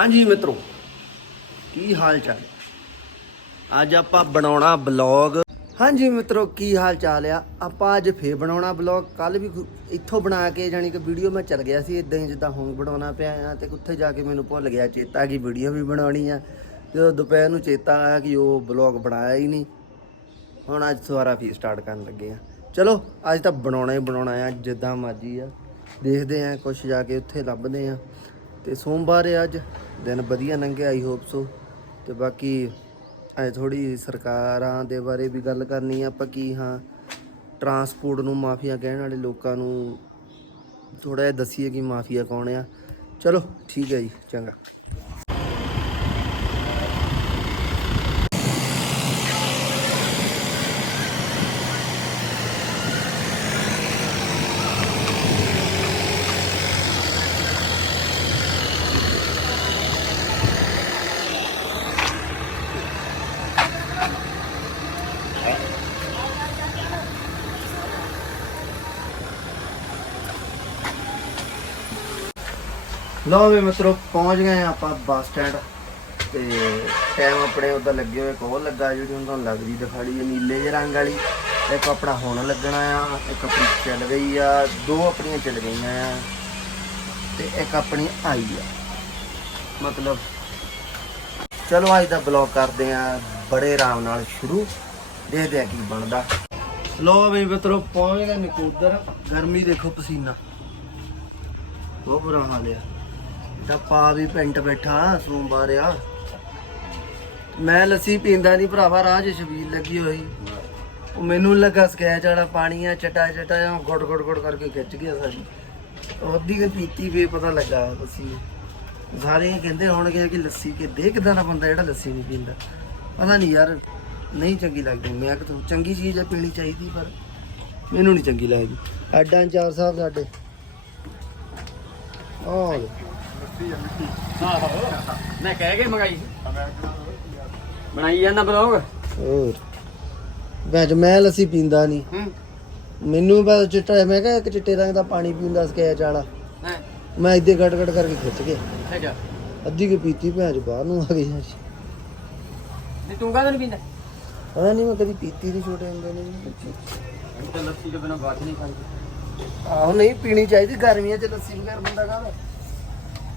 ਹਾਂਜੀ ਮਿੱਤਰੋ, ਕੀ ਹਾਲ ਚਾਲ? ਅੱਜ ਆਪਾਂ ਬਣਾਉਣਾ ਬਲੌਗ। ਹਾਂਜੀ ਮਿੱਤਰੋ, ਕੀ ਹਾਲ ਚਾਲ ਆ? ਆਪਾਂ ਅੱਜ ਫੇਰ ਬਣਾਉਣਾ ਬਲੌਗ। ਕੱਲ ਵੀ ਇੱਥੋਂ ਬਣਾ ਕੇ ਜਾਨੀ ਕਿ ਵੀਡੀਓ ਮੈਂ ਚੱਲ ਗਿਆ ਸੀ ਇਦਾਂ ਹੀ ਜਿੱਦਾਂ ਹੁਣ ਬਣਾਉਣਾ ਪਿਆ ਆ ਤੇ ਉੱਥੇ ਜਾ ਕੇ ਮੈਨੂੰ ਭੁੱਲ ਗਿਆ ਚੇਤਾ ਕਿ ਵੀਡੀਓ ਵੀ ਬਣਾਉਣੀ ਆ। ਜਦੋਂ ਦੁਪਹਿਰ ਨੂੰ ਚੇਤਾ ਆਇਆ ਕਿ ਉਹ ਬਲੌਗ ਬਣਾਇਆ ਹੀ ਨਹੀਂ, ਹੁਣ ਅੱਜ ਦੁਬਾਰਾ ਫੇਰ ਸਟਾਰਟ ਕਰਨ ਲੱਗੇ ਆ। ਚਲੋ, ਅੱਜ ਤਾਂ ਬਣਾਉਣਾ ਹੀ ਬਣਾਉਣਾ ਆ, ਜਿੱਦਾਂ ਮਰਜ਼ੀ ਆ। ਦੇਖਦੇ ਆ, ਕੁਛ ਜਾ ਕੇ ਉੱਥੇ ਲੱਭਦੇ ਆ। ਤੇ ਸੋਮਵਾਰ ਹੈ ਅੱਜ। ਦਿਨ ਵਧੀਆ ਲੰਘਿਆ ਆਈ ਹੋਪ ਸੋ ਤੇ ਬਾਕੀ ਐ ਥੋੜੀ ਸਰਕਾਰਾਂ ਦੇ ਬਾਰੇ ਵੀ ਗੱਲ ਕਰਨੀ ਆ ਆਪਾਂ ਕੀ ਹਾਂ ਟਰਾਂਸਪੋਰਟ ਨੂੰ ਮਾਫੀਆ ਕਹਿਣ ਵਾਲੇ ਲੋਕਾਂ ਨੂੰ ਥੋੜਾ ਜਿਹਾ ਦੱਸੀਏ ਕਿ ਮਾਫੀਆ ਕੌਣ ਆ। ਚਲੋ, ਠੀਕ ਹੈ ਜੀ, ਚੰਗਾ। ਲਓ ਵੀ ਮਿੱਤਰੋ, ਪਹੁੰਚ ਗਏ ਆਪਾਂ ਬੱਸ ਸਟੈਂਡ। ਤੇ ਟਾਈਮ ਆਪਣੇ ਉਧਰ ਲੱਗੇ ਹੋਏ ਕੋਲ ਲੱਗਾ ਜਿਹੜੀ ਹੁਣ ਤੁਹਾਨੂੰ ਲੱਗਦੀ ਦਿਖਾੜੀ ਹੈ, ਨੀਲੇ ਜਿਹੇ ਰੰਗ ਵਾਲੀ। ਇੱਕ ਆਪਣਾ ਹੁਣ ਲੱਗਣਾ ਆ, ਇੱਕ ਆਪਣੀ ਚੱਲ ਗਈ ਆ, ਦੋ ਆਪਣੀਆਂ ਚੱਲ ਗਈਆਂ ਆ, ਤੇ ਇੱਕ ਆਪਣੀ ਆਈ ਆ। ਮਤਲਬ, ਚਲੋ ਅੱਜ ਦਾ ਬਲੌਗ ਕਰਦੇ ਆ, ਬੜੇ ਆਰਾਮ ਨਾਲ ਸ਼ੁਰੂ। ਦੇਖਦੇ ਆ ਕੀ ਬਣਦਾ। ਲੋ ਵੀ ਮਿੱਤਰੋ, ਪਹੁੰਚ ਗਏ ਨਕੂਦਰ ਗਰਮੀ ਦੇਖੋ ਪਸੀਨਾ। ਬਹੁਤ ਬੁਰਾ ਹਾਲ ਆ। ਤਾਂ ਪਾ ਵੀ ਪਿੰਟ ਬੈਠਾ ਸੋਮਵਾਰ ਆ ਮੈਂ ਲੱਸੀ ਪੀਂਦਾ ਨਹੀਂ ਭਰਾਵਾ, ਰਾਹ 'ਚ ਛਬੀਲ ਲੱਗੀ ਹੋਈ। ਉਹ ਮੈਨੂੰ ਲੱਗਾ ਸਕੈਚ ਵਾਲਾ ਪਾਣੀ ਆ ਚਟਾ ਚਟਾ ਜਾਂ ਗੁੜ ਗੁੜ ਗੁੜ ਕਰਕੇ ਖਿੱਚ ਗਿਆ ਸਾਡੀ ਉਹਦੀ ਕਿ ਪੀਤੀ ਵੇ ਪਤਾ ਲੱਗਾ ਲੱਸੀ। ਸਾਰੇ ਕਹਿੰਦੇ ਹੋਣਗੇ ਕਿ ਲੱਸੀ ਕਿ ਦੇ ਕਿਦਾਂ ਦਾ ਬੰਦਾ ਜਿਹੜਾ ਲੱਸੀ ਨਹੀਂ ਪੀਂਦਾ। ਪਤਾ ਨਹੀਂ ਯਾਰ, ਨਹੀਂ ਚੰਗੀ ਲੱਗਦੀ। ਮੈਂ ਕਿ ਚੰਗੀ ਚੀਜ਼ ਹੈ ਪੀਣੀ ਚਾਹੀਦੀ, ਪਰ ਮੈਨੂੰ ਨਹੀਂ ਚੰਗੀ ਲੱਗਦੀ। ਐਡਾ ਚਾਰ ਸਾਹਿਬ ਸਾਡੇ। ਆਹ ਲਓ। ਮੈਂ ਕਹਿ ਕੇ ਮੰਗਾਈ ਬਣਾਈ ਜਾਂਦਾ ਬਲੌਗ ਹੋਰ। ਵੈਜ ਮੈਂ ਲੱਸੀ ਪੀਂਦਾ ਨਹੀਂ। ਹੂੰ। ਮੈਨੂੰ ਬਸ ਚਿੱਟਾ ਮੈਂ ਕਿਹਾ ਇੱਕ ਚਿੱਟੇ ਰੰਗ ਦਾ ਪਾਣੀ ਪੀਂਦਾ ਸਕੈਚ ਵਾਲਾ ਹੈ। ਮੈਂ ਇੱਦੇ ਗੜ ਗੜ ਕਰਕੇ ਖਿੱਚ ਗਿਆ ਹੈਗਾ ਅੱਧੀ ਕਿ ਪੀਤੀ ਚ ਬਾਹਰ ਨੂੰ ਆ ਗਈ ਹਾਂ ਜੀ। ਨਹੀਂ ਤੂੰ ਕਾਹਦਾ ਨਹੀਂ ਪੀਂਦਾ? ਹਾਂ ਨਹੀਂ ਮੈਂ ਕਦੀ ਪੀਤੀ ਨਹੀਂ ਛੋਟੇ ਹੁੰਦੇ ਨੇ। ਤਾਂ ਲੱਸੀ ਤੋਂ ਬਿਨਾਂ ਬਾਤ ਨਹੀਂ ਖਾਂਦੇ। ਆਹੋ ਨਹੀਂ ਪੀਣੀ ਚਾਹੀਦੀ ਗਰਮੀਆਂ 'ਚ ਲੱਸੀ ਵਗੈਰ ਬੰਦਾ ਖਾਦਾ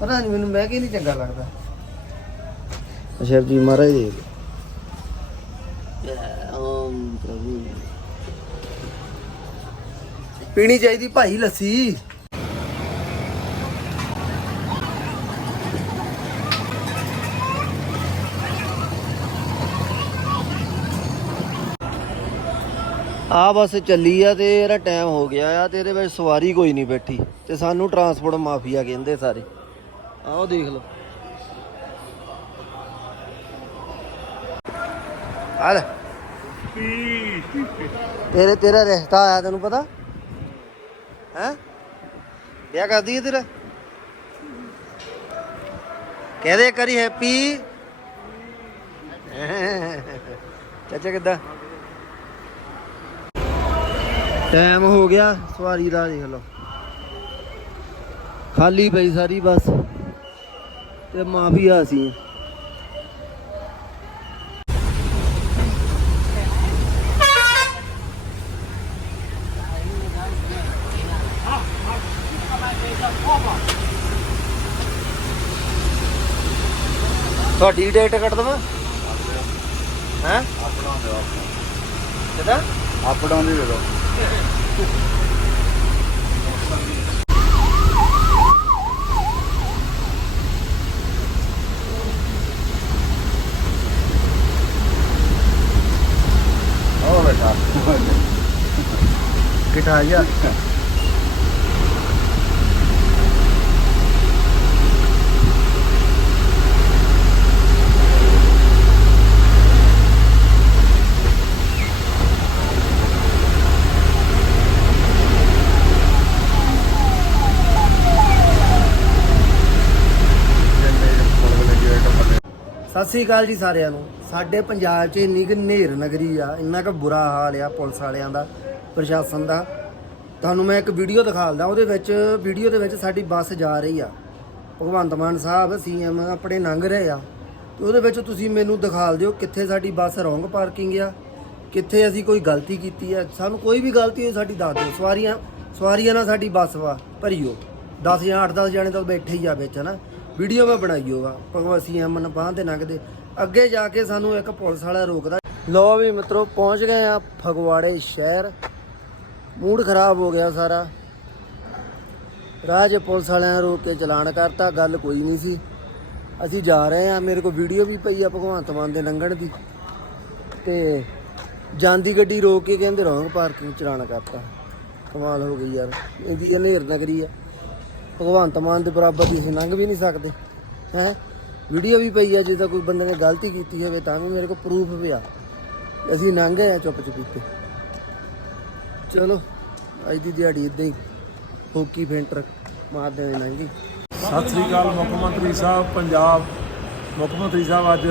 ਪਤਾ ਨਹੀਂ ਮੈਨੂੰ ਮੈਂ ਕੀ ਨਹੀਂ ਚੰਗਾ ਲੱਗਦਾ। ਅੱਛਾ ਜੀ ਮਹਾਰਾਜ ਦੇ ਓਮ ਪ੍ਰਭੂ। ਪੀਣੀ ਚਾਹੀਦੀ ਭਾਈ ਲੱਸੀ। ਆ ਬਸ ਚੱਲੀ ਆ ਤੇ ਇਹਦਾ ਟਾਈਮ ਹੋ ਗਿਆ ਆ ਤੇ ਇਹਦੇ ਵਿੱਚ ਸਵਾਰੀ ਕੋਈ ਨਹੀਂ ਬੈਠੀ ਤੇ ਸਾਨੂੰ ਟਰਾਂਸਪੋਰਟ ਮਾਫੀਆ ਕਹਿੰਦੇ ਸਾਰੇ। ਆਓ ਦੇਖ ਲਓ। ਆ ਲੈ। ਤੇਰੇ ਤੇਰਾ ਰਿਸ਼ਤਾ ਆਇਆ ਤੈਨੂੰ ਪਤਾ? ਹੈ? ਵਿਆਹ ਕਰਦੀ ਹੈ ਤੇਰਾ? ਕਹਦੇ ਕਰੀ ਹੈਪੀ। ਚਾਚਾ ਕਿੱਦਾਂ? ਟਾਈਮ ਹੋ ਗਿਆ, ਸਵਾਰੀ ਦਾ ਦੇਖ ਲਓ। ਖਾਲੀ ਪਈ ਸਾਰੀ ਬਸ। ਤੇ ਮਾਫੀਆ ਸੀ। ਤੁਹਾਡੀ ਡੇਟ ਕੱਟ ਦਵਾਂ? ਹੈ? ਕਿਦਾਂ? ਅਪ ਡਾਊਨ ਦੀ ਦੇ ਦੋ ਉਹ ਬੇਟਾ ਕਿਠਾ ਸਤਿ ਸ੍ਰੀ ਅਕਾਲ ਜੀ ਸਾਰਿਆਂ ਨੂੰ। ਸਾਡੇ ਪੰਜਾਬ 'ਚ ਇੰਨੀ ਕੁ ਨੇਰ ਨਗਰੀ ਆ, ਇੰਨਾ ਕੁ ਬੁਰਾ ਹਾਲ ਆ ਪੁਲਿਸ ਵਾਲਿਆਂ ਦਾ। ਪ੍ਰਸ਼ਾਸਨ ਦਾ। ਤੁਹਾਨੂੰ ਮੈਂ ਇੱਕ ਵੀਡੀਓ ਦਿਖਾਲਦਾ ਉਹਦੇ ਵਿੱਚ ਵੀਡੀਓ ਦੇ ਵਿੱਚ ਸਾਡੀ ਬੱਸ ਜਾ ਰਹੀ ਆ। ਭਗਵੰਤ ਮਾਨ ਸਾਹਿਬ ਸੀਐਮ ਆਪਣੇ ਲੰਘ ਰਹੇ ਆ। ਤੇ ਉਹਦੇ ਵਿੱਚ ਤੁਸੀਂ ਮੈਨੂੰ ਦਿਖਾਲ ਦਿਓ ਕਿੱਥੇ ਸਾਡੀ ਬੱਸ ਰੋਂਗ ਪਾਰਕਿੰਗ ਆ। ਕਿੱਥੇ ਅਸੀਂ ਕੋਈ ਗਲਤੀ ਕੀਤੀ ਆ। ਸਾਨੂੰ ਕੋਈ ਵੀ ਗਲਤੀ ਹੋਈ, ਸਾਡੀ ਦੱਸ ਦਿਓ। ਸਵਾਰੀਆਂ ਸਵਾਰੀਆਂ ਨਾਲ ਸਾਡੀ ਬੱਸ ਵਾ, ਭਰੀਓ। 10 ਜਾਂ 8-10 ਜਾਣੇ ਤਾਂ ਬੈਠੇ ਹੀ ਆ ਵਿੱਚ, ਹਨਾ। ਵੀਡੀਓ ਮੈਂ ਬਣਾਈਓਗਾ ਭਗਵੰਤ ਸੀਐਮ ਨੇ ਬਾਂਹ ਤੇ ਲੰਘਦੇ। ਅੱਗੇ ਜਾ ਕੇ ਸਾਨੂੰ ਇੱਕ ਪੁਲਿਸ ਵਾਲਾ ਰੋਕਦਾ। ਲੋ ਵੀ ਮਿੱਤਰੋ, ਪਹੁੰਚ ਗਏ ਆ ਫਗਵਾੜੇ ਸ਼ਹਿਰ। ਮੂਡ ਖਰਾਬ ਹੋ ਗਿਆ ਸਾਰਾ। ਰਾਜ ਪੁਲਿਸ ਵਾਲਿਆਂ ਨੇ ਰੋਕ ਕੇ ਚਲਾਨ ਕਰਤਾ, ਗੱਲ ਕੋਈ ਨਹੀਂ ਸੀ। ਅਸੀਂ ਜਾ ਰਹੇ ਆ ਮੇਰੇ ਕੋਲ ਵੀਡੀਓ ਵੀ ਪਈ ਆ ਭਗਵੰਤ ਮਾਨ ਦੇ ਲੰਘਣ ਦੀ। ਤੇ ਜਾਂਦੀ ਗੱਡੀ ਰੋਕ ਕੇ ਕਹਿੰਦੇ ਰੋਂਗ ਪਾਰਕਿੰਗ ਚਲਾਨ ਕਰਤਾ। ਕਮਾਲ ਹੋ ਗਈ ਯਾਰ, ਇਹਦੀ ਹਨੇਰ ਨਗਰੀ ਆ। ਭਗਵੰਤ ਮਾਨ ਦੇ ਬਰਾਬਰ ਦੀ ਅਸੀਂ ਲੰਘ ਵੀ ਨਹੀਂ ਸਕਦੇ। ਹੈ? ਵੀਡੀਓ ਵੀ ਪਈ ਆ, ਜੇ ਤਾਂ ਕੋਈ ਬੰਦੇ ਨੇ ਗਲਤੀ ਕੀਤੀ ਹੋਵੇ ਤਾਂ ਵੀ ਮੇਰੇ ਕੋਲ ਪ੍ਰੂਫ ਪਿਆ। ਅਸੀਂ ਲੰਘੇ ਆ ਚੁੱਪ ਚੁਪੀਤੇ ਚਲੋ, ਅੱਜ ਦੀ ਦਿਹਾੜੀ ਇਦਾਂ ਹੀ। ਹੋਕੀ ਫੈਂਟਰ ਮਾਰਦੇ ਨੇ ਲੰਘੀ ਸਤਿ ਸ੍ਰੀ ਅਕਾਲ ਮੁੱਖ ਮੰਤਰੀ ਸਾਹਿਬ, ਪੰਜਾਬ ਮੁੱਖ ਮੰਤਰੀ ਸਾਹਿਬ, ਅੱਜ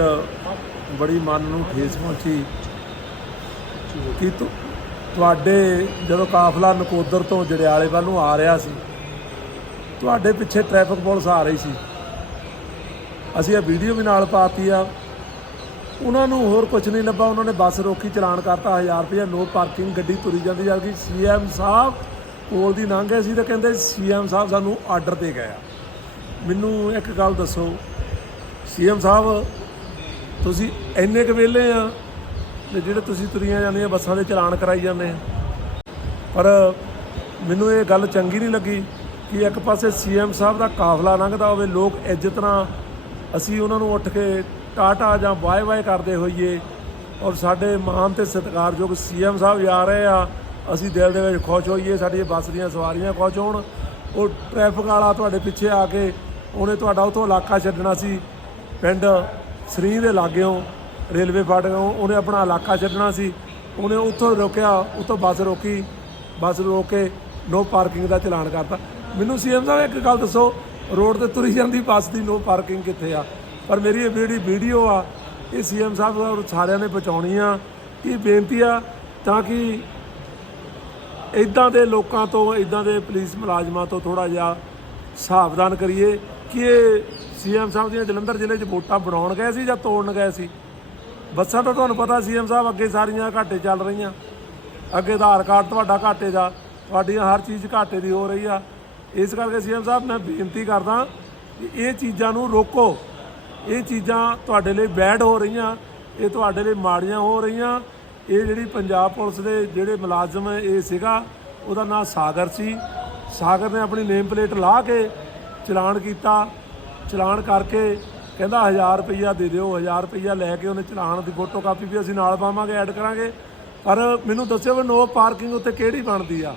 ਬੜੀ ਮਨ ਨੂੰ ਠੇਸ ਪਹੁੰਚੀ। ਕਿ ਤੁਹਾਡੇ ਜਦੋਂ ਕਾਫਲਾ ਨਕੋਦਰ ਤੋਂ ਜੜਿਆਲੇ ਵੱਲ ਨੂੰ ਆ ਰਿਹਾ ਸੀ, ਤੁਹਾਡੇ ਪਿੱਛੇ ਟ੍ਰੈਫਿਕ ਪੁਲਿਸ ਆ ਰਹੀ ਸੀ। ਅਸੀਂ ਇਹ ਵੀਡੀਓ ਵੀ ਨਾਲ ਪਾਤੀ ਆ। ਉਹਨਾਂ ਨੂੰ ਹੋਰ ਕੁਝ ਨਹੀਂ ਲੱਭਾ। ਉਹਨਾਂ ਨੇ ਬੱਸ ਰੋਕੀ, ਚਲਾਨ ਕਰਤਾ 1000 ਰੁਪਏ ਨੋ ਪਾਰਕਿੰਗ, ਗੱਡੀ ਤੁਰੀ ਜਾਂਦੀ ਜਦ ਕਿ ਸੀਐਮ ਸਾਹਿਬ ਕੋਲ ਦੀ ਲੰਘ ਗਏ ਸੀ ਤਾਂ ਕਹਿੰਦੇ ਸੀਐਮ ਸਾਹਿਬ ਸਾਨੂੰ ਆਰਡਰ ਦੇ ਗਏ ਆ। ਮੈਨੂੰ ਇੱਕ ਗੱਲ ਦੱਸੋ, ਸੀਐਮ ਸਾਹਿਬ, ਤੁਸੀਂ ਇੰਨੇ ਕੁ ਵਿਹਲੇ ਆ ਤੇ ਜਿਹੜੇ ਤੁਸੀਂ ਤੁਰੀਆਂ ਜਾਂਦੀਆਂ ਬੱਸਾਂ ਦੇ ਚਲਾਨ ਕਰਾਈ ਜਾਂਦੇ ਆ। ਪਰ ਮੈਨੂੰ ਇਹ ਗੱਲ ਚੰਗੀ ਨਹੀਂ ਲੱਗੀ ਕਿ ਇੱਕ ਪਾਸੇ ਸੀਐਮ ਸਾਹਿਬ ਦਾ ਕਾਫਲਾ ਲੰਘਦਾ ਹੋਵੇ, ਲੋਕ ਇੱਜ਼ਤ ਨਾਲ ਅਸੀਂ ਉਹਨਾਂ ਨੂੰ ਉੱਠ ਕੇ ਟਾਟਾ ਜਾਂ ਬਾਏ ਬਾਏ ਕਰਦੇ ਹੋਈਏ ਔਰ ਸਾਡੇ ਮਾਨ ਤੇ ਸਤਿਕਾਰਯੋਗ ਸੀਐਮ ਸਾਹਿਬ ਜਾ ਰਹੇ ਆ, ਅਸੀਂ ਦਿਲ ਦੇ ਵਿੱਚ ਖੁਸ਼ ਹੋਈਏ, ਸਾਡੀਆਂ ਬੱਸ ਦੀਆਂ ਸਵਾਰੀਆਂ ਖੁਸ਼ ਹੋਣ। ਉਹ ਟ੍ਰੈਫਿਕ ਵਾਲਾ ਤੁਹਾਡੇ ਪਿੱਛੇ ਆ ਕੇ ਉਹਨੇ ਤੁਹਾਡਾ ਉਥੋਂ ਇਲਾਕਾ ਛੱਡਣਾ ਸੀ। ਪਿੰਡ ਸਰੀ ਦੇ ਲਾਗਿਓਂ, ਰੇਲਵੇ ਫਾਟਕੋਂ ਉਹਨੇ ਆਪਣਾ ਇਲਾਕਾ ਛੱਡਣਾ ਸੀ। ਉਹਨੇ ਉੱਥੋਂ ਰੋਕਿਆ, ਉੱਥੋਂ ਬੱਸ ਰੋਕੀ। ਬੱਸ ਰੋਕ ਕੇ ਨੋ ਪਾਰਕਿੰਗ ਦਾ ਚਲਾਨ ਕਰਤਾ। ਮੈਨੂੰ ਸੀਐਮ ਸਾਹਿਬ ਇੱਕ ਗੱਲ ਦੱਸੋ, ਰੋਡ ਤੇ ਤੁਰੀ ਜਾਂਦੀ ਬੱਸ ਦੀ ਨੋ ਪਾਰਕਿੰਗ ਕਿੱਥੇ ਆ? ਪਰ ਮੇਰੀ ਇਹ ਜਿਹੜੀ ਵੀਡੀਓ ਆ, ਇਹ ਸੀਐਮ ਸਾਹਿਬ ਔਰ ਸਾਰਿਆਂ ਨੇ ਪਹੁੰਚਾਉਣੀ ਆ, ਇਹ ਬੇਨਤੀ ਆ ਤਾਂ ਕਿ ਇਦਾਂ ਦੇ ਲੋਕਾਂ ਤੋਂ ਇਦਾਂ ਦੇ ਪੁਲਿਸ ਮੁਲਾਜ਼ਮਾਂ ਤੋਂ ਥੋੜਾ ਜਿਹਾ ਸਾਵਧਾਨ ਕਰੀਏ ਕਿ ਇਹ ਸੀਐਮ ਸਾਹਿਬ ਦੀਆਂ ਜਲੰਧਰ ਜ਼ਿਲ੍ਹੇ 'ਚ ਵੋਟਾਂ ਬਣਾਉਣ ਗਏ ਸੀ ਜਾਂ ਤੋੜਨ ਗਏ ਸੀ। ਬੱਸਾਂ ਤਾਂ ਤੁਹਾਨੂੰ ਪਤਾ ਸੀਐਮ ਸਾਹਿਬ ਅੱਗੇ ਸਾਰੀਆਂ ਘਾਟੇ ਚੱਲ ਰਹੀਆਂ। ਅੱਗੇ ਆਧਾਰ ਕਾਰਡ ਤੁਹਾਡਾ ਘਾਟੇ ਦਾ, ਤੁਹਾਡੀਆਂ ਹਰ ਚੀਜ਼ ਘਾਟੇ ਦੀ ਹੋ ਰਹੀ ਆ। ਇਸ ਕਰਕੇ ਸੀਐਮ ਸਾਹਿਬ ਮੈਂ ਬੇਨਤੀ ਕਰਦਾ ਕਿ ਇਹ ਚੀਜ਼ਾਂ ਨੂੰ ਰੋਕੋ। ਇਹ ਚੀਜ਼ਾਂ ਤੁਹਾਡੇ ਲਈ ਬੈਡ ਹੋ ਰਹੀਆਂ, ਇਹ ਤੁਹਾਡੇ ਲਈ ਮਾੜੀਆਂ ਹੋ ਰਹੀਆਂ। ਇਹ ਜਿਹੜੀ ਪੰਜਾਬ ਪੁਲਿਸ ਦੇ ਜਿਹੜੇ ਮੁਲਾਜ਼ਮ ਇਹ ਸੀਗਾ, ਉਹਦਾ ਨਾਮ ਸਾਗਰ ਸੀ। ਸਾਗਰ ਨੇ ਆਪਣੀ ਨੇਮ ਪਲੇਟ ਲਾ ਕੇ ਚਲਾਨ ਕੀਤਾ। ਚਲਾਨ ਕਰਕੇ ਕਹਿੰਦਾ 1000 ਰੁਪਈਆ ਦੇ ਦਿਓ 1000 ਰੁਪਈਆ ਲੈ ਕੇ ਉਹਨੇ ਚਲਾਨ ਦੀ ਫੋਟੋ ਕਾਪੀ ਵੀ ਅਸੀਂ ਨਾਲ ਪਾਵਾਂਗੇ, ਐਡ ਕਰਾਂਗੇ। ਪਰ ਮੈਨੂੰ ਦੱਸਿਓ ਵੀ ਨੋ ਪਾਰਕਿੰਗ ਉੱਤੇ ਕਿਹੜੀ ਬਣਦੀ ਆ।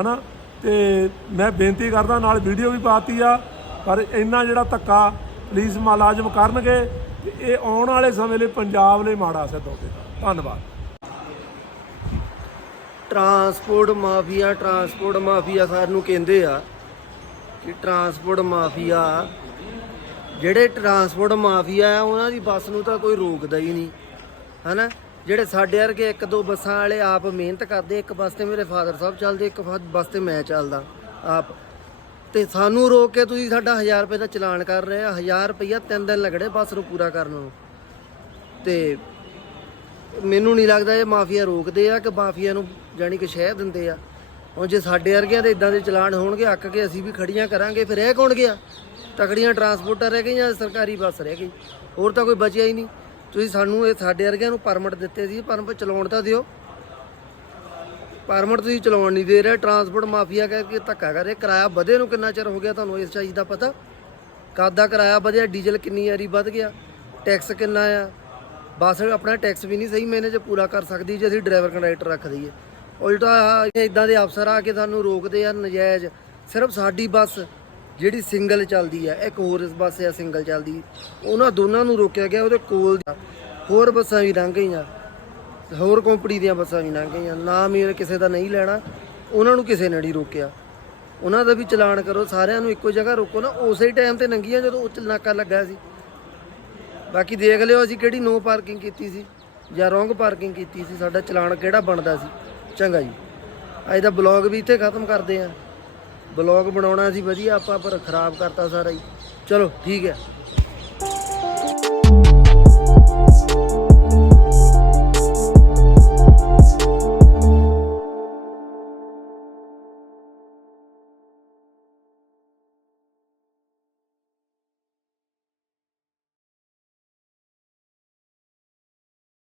ਹਨਾ? ਤੇ ਮੈਂ ਬੇਨਤੀ ਕਰਦਾ, ਨਾਲ ਵੀਡੀਓ ਵੀ ਪਾਤੀ ਆ, ਪਰ ਇੰਨਾ ਜਿਹੜਾ ਧੱਕਾ ਪੁਲਿਸ ਮੁਲਾਜ਼ਮ ਕਰਨਗੇ ਇਹ ਆਉਣ ਵਾਲੇ ਸਮੇਂ ਲਈ ਪੰਜਾਬ ਲਈ ਮਾੜਾ ਸਿੱਧ ਹੋਵੇਗਾ ਧੰਨਵਾਦ। ਟਰਾਂਸਪੋਰਟ ਮਾਫੀਆ ਟਰਾਂਸਪੋਰਟ ਮਾਫੀਆ ਸਾਨੂੰ ਕਹਿੰਦੇ ਆ ਕਿ ਟਰਾਂਸਪੋਰਟ ਮਾਫੀਆ, ਜਿਹੜੇ ਟਰਾਂਸਪੋਰਟ ਮਾਫੀਆ ਆ, ਉਹਨਾਂ ਦੀ ਬੱਸ ਨੂੰ ਤਾਂ ਕੋਈ ਰੋਕਦਾ ਹੀ ਨਹੀਂ, ਹਨਾ? ਜਿਹੜੇ ਸਾਡੇ ਵਰਗੇ ਇੱਕ ਦੋ ਬੱਸਾਂ ਵਾਲੇ ਆਪ ਮਿਹਨਤ ਕਰਦੇ, ਇੱਕ ਬੱਸ ਤੇ ਮੇਰੇ ਫਾਦਰ ਸਾਹਿਬ ਚੱਲਦੇ, ਇੱਕ ਫਾ- ਬੱਸ ਤੇ ਮੈਂ ਚੱਲਦਾ, ਆਪ। ਤੇ ਸਾਨੂੰ ਰੋਕ ਕੇ ਤੁਸੀਂ ਸਾਡਾ 1000 ਰੁਪਏ ਦਾ ਚਲਾਨ ਕਰ ਰਹੇ ਆ 1000 ਰੁਪਈਆ ਤਿੰਨ ਦਿਨ ਲੱਗਣੇ ਬੱਸ ਨੂੰ ਪੂਰਾ ਕਰਨ ਨੂੰ। ਤੇ ਮੈਨੂੰ ਨਹੀਂ ਲੱਗਦਾ ਇਹ ਮਾਫੀਆ ਰੋਕਦੇ ਆ ਕਿ ਮਾਫੀਆ ਨੂੰ ਜਾਨੀ ਕਿ ਸ਼ਹਿ ਦਿੰਦੇ ਆ। ਹੁਣ ਜੇ ਸਾਡੇ ਵਰਗਿਆਂ ਦੇ ਇਦਾਂ ਦੇ ਚਲਾਨ ਹੋਣਗੇ, ਅੱਕ ਕੇ ਅਸੀਂ ਵੀ ਖੜੀਆਂ ਕਰਾਂਗੇ, ਫਿਰ ਇਹ ਕੌਣ ਗਿਆ? ਤਕੜੀਆਂ ਟਰਾਂਸਪੋਰਟਰ ਰਹਿ ਗਈਆਂ, ਸਰਕਾਰੀ ਬੱਸ ਰਹਿ ਗਈ। ਹੋਰ ਤਾਂ ਕੋਈ ਬਚਿਆ ਹੀ ਨਹੀਂ। ਤੁਸੀਂ ਸਾਨੂੰ ਇਹ ਸਾਡੇ ਵਰਗਿਆਂ ਨੂੰ ਪਰਮਿਟ ਦਿੱਤੇ ਸੀ, ਪਰਮਿਟ ਚਲਾਉਣ ਤਾਂ ਦਿਓ। ਪਰਮਿਟ ਤੁਸੀਂ ਚਲਾਉਣ ਨਹੀਂ ਦੇ ਰਹੇ ਟਰਾਂਸਪੋਰਟ ਮਾਫੀਆ ਕਹਿ ਕੇ ਧੱਕਾ ਕਰ ਰਿਹਾ। ਕਿਰਾਇਆ ਵਧੇ ਨੂੰ ਕਿੰਨਾ ਚਿਰ ਹੋ ਗਿਆ ਤੁਹਾਨੂੰ ਇਸ ਚੀਜ਼ ਦਾ ਪਤਾ? ਕਦ ਦਾ ਕਿਰਾਇਆ ਵਧਿਆ? ਡੀਜ਼ਲ ਕਿੰਨੀ ਵਾਰੀ ਵੱਧ ਗਿਆ? ਟੈਕਸ ਕਿੰਨਾ ਆ? ਬੱਸ ਆਪਣਾ ਟੈਕਸ ਵੀ ਨਹੀਂ ਸਹੀ ਮਹੀਨੇ 'ਚ ਪੂਰਾ ਕਰ ਸਕਦੀ ਜੇ ਅਸੀਂ ਡਰਾਈਵਰ ਕੰਡਕਟਰ ਰੱਖ ਦਈਏ। ਉਲਟਾ ਇਦਾਂ ਦੇ ਅਫਸਰ ਆ ਕੇ ਸਾਨੂੰ ਰੋਕਦੇ ਆ, ਨਜਾਇਜ਼। ਸਿਰਫ ਸਾਡੀ ਬੱਸ ਜਿਹੜੀ ਸਿੰਗਲ ਚੱਲਦੀ ਆ, ਇੱਕ ਹੋਰ ਇਸ ਬੱਸ ਆ, ਸਿੰਗਲ ਚੱਲਦੀ। ਉਹਨਾਂ ਦੋਨਾਂ ਨੂੰ ਰੋਕਿਆ ਗਿਆ, ਉਹਦੇ ਕੋਲ ਹੋਰ ਬੱਸਾਂ ਵੀ ਲੰਘ ਗਈਆਂ। ਹੋਰ ਕੰਪਨੀ ਦੀਆਂ ਬੱਸਾਂ ਵੀ ਲੰਘ ਗਈਆਂ। ਨਾ ਮੇਰੇ ਕਿਸੇ ਦਾ ਨਹੀਂ ਲੈਣਾ। ਉਹਨਾਂ ਨੂੰ ਕਿਸੇ ਨੇ ਨਹੀਂ ਰੋਕਿਆ। ਉਹਨਾਂ ਦਾ ਵੀ ਚਲਾਨ ਕਰੋ। ਸਾਰਿਆਂ ਨੂੰ ਇੱਕੋ ਜਗ੍ਹਾ ਰੋਕੋ ਨਾ। ਉਸੇ ਟਾਈਮ ਤੇ ਲੰਘੀਆਂ ਜਦੋਂ ਉਹ ਨਾਕਾ ਲੱਗਾ ਸੀ। ਬਾਕੀ ਦੇਖ ਲਿਓ ਅਸੀਂ ਕਿਹੜੀ ਨੋ ਪਾਰਕਿੰਗ ਕੀਤੀ ਸੀ ਜਾਂ ਰੋਂਗ ਪਾਰਕਿੰਗ ਕੀਤੀ ਸੀ। ਸਾਡਾ ਚਲਾਨ ਕਿਹੜਾ ਬਣਦਾ ਸੀ? ਚੰਗਾ ਜੀ। ਅੱਜ ਦਾ ਬਲੌਗ ਵੀ ਇੱਥੇ ਖਤਮ ਕਰਦੇ ਆਂ। ਬਲੌਗ ਬਣਾਉਣਾ ਸੀ ਵਧੀਆ। ਆਪਾਂ ਪਰ ਖਰਾਬ ਕਰਤਾ ਸਾਰਾ ਹੀ। ਚਲੋ, ਠੀਕ ਹੈ।